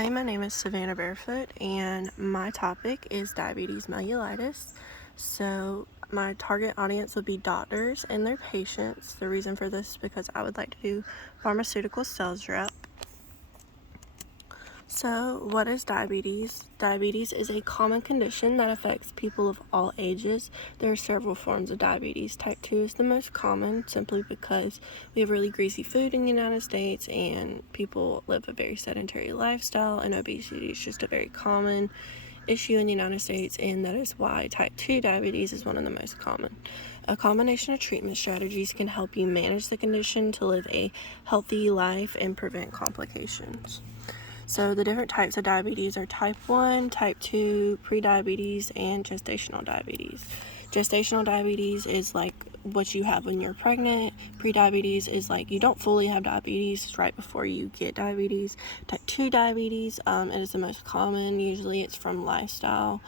Hi, my name is Savannah Barefoot, and my topic is diabetes mellulitis. So, my target audience would be doctors and their patients. The reason for this is because I would like to do pharmaceutical sales rep. So, what is diabetes? Diabetes is a common condition that affects people of all ages. There are several forms of diabetes. Type 2 is the most common simply because we have really greasy food in the United States and people live a very sedentary lifestyle, and obesity is just a very common issue in the United States, and that is why type 2 diabetes is one of the most common. A combination of treatment strategies can help you manage the condition to live a healthy life and prevent complications. So the different types of diabetes are type 1, type 2, prediabetes, and gestational diabetes. Gestational diabetes is like what you have when you're pregnant. Prediabetes is like you don't fully have diabetes, it's right before you get diabetes. Type 2 diabetes, it is the most common. Usually it's from lifestyle.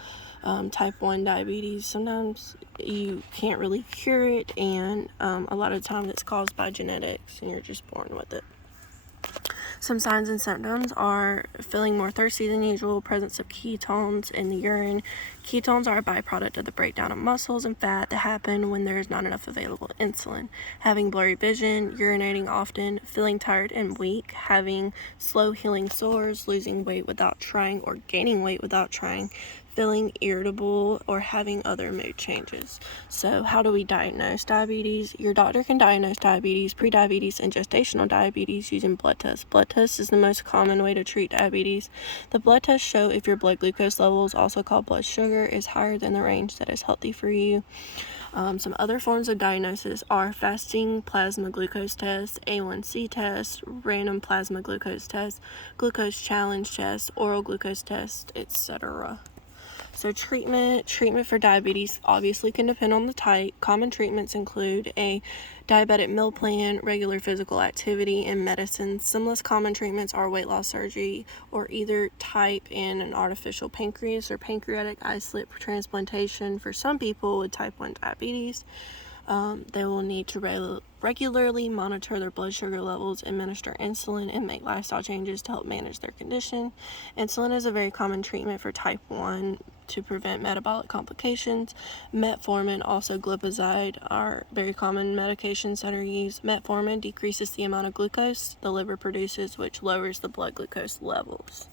Type 1 diabetes, sometimes you can't really cure it, and a lot of times it's caused by genetics and you're just born with it. Some signs and symptoms are feeling more thirsty than usual, presence of ketones in the urine. Ketones are a byproduct of the breakdown of muscles and fat that happen when there is not enough available insulin. Having blurry vision, urinating often, feeling tired and weak, having slow healing sores, losing weight without trying or gaining weight without trying, feeling irritable, or having other mood changes. So how do we diagnose diabetes? Your doctor can diagnose diabetes, prediabetes, and gestational diabetes using blood tests. Blood tests is the most common way to treat diabetes. The blood tests show if your blood glucose levels, also called blood sugar, is higher than the range that is healthy for you. Some other forms of diagnosis are fasting plasma glucose test, A1C test, random plasma glucose test, glucose challenge test, oral glucose test, etc. So treatment for diabetes obviously can depend on the type. Common treatments include a diabetic meal plan, regular physical activity, and medicine. Some less common treatments are weight loss surgery or either type in an artificial pancreas or pancreatic islet transplantation for some people with type 1 diabetes. They will need to regularly monitor their blood sugar levels, administer insulin, and make lifestyle changes to help manage their condition. Insulin is a very common treatment for type 1 to prevent metabolic complications. Metformin, also glipizide, are very common medications that are used. Metformin decreases the amount of glucose the liver produces, which lowers the blood glucose levels.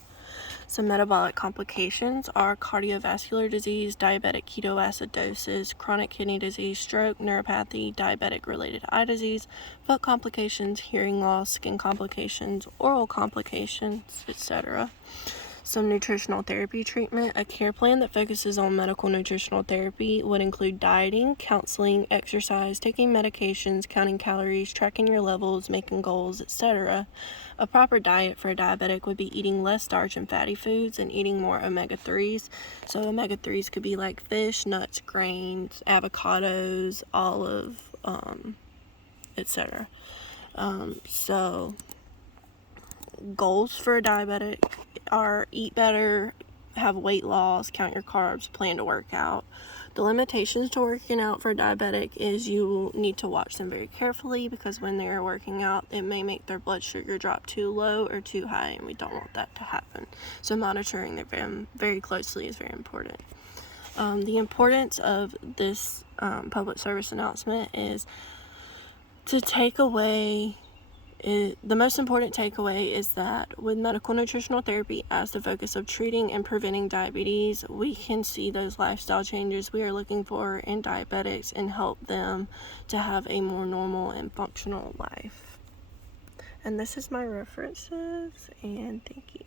Some metabolic complications are cardiovascular disease, diabetic ketoacidosis, chronic kidney disease, stroke, neuropathy, diabetic-related eye disease, foot complications, hearing loss, skin complications, oral complications, etc. Some nutritional therapy treatment. A care plan that focuses on medical nutritional therapy would include dieting, counseling, exercise, taking medications, counting calories, tracking your levels, making goals, etc. A proper diet for a diabetic would be eating less starch and fatty foods and eating more omega-3s. So omega-3s could be like fish, nuts, grains, avocados, olive, etc. So goals for a diabetic are eat better, have weight loss, count your carbs, plan to work out. The limitations to working out for a diabetic is you need to watch them very carefully, because when they're working out, it may make their blood sugar drop too low or too high, and we don't want that to happen. So monitoring them very closely is very important. The importance of this public service announcement is to take away the most important takeaway is that with medical nutritional therapy as the focus of treating and preventing diabetes, we can see those lifestyle changes we are looking for in diabetics and help them to have a more normal and functional life. And this is my references, and thank you.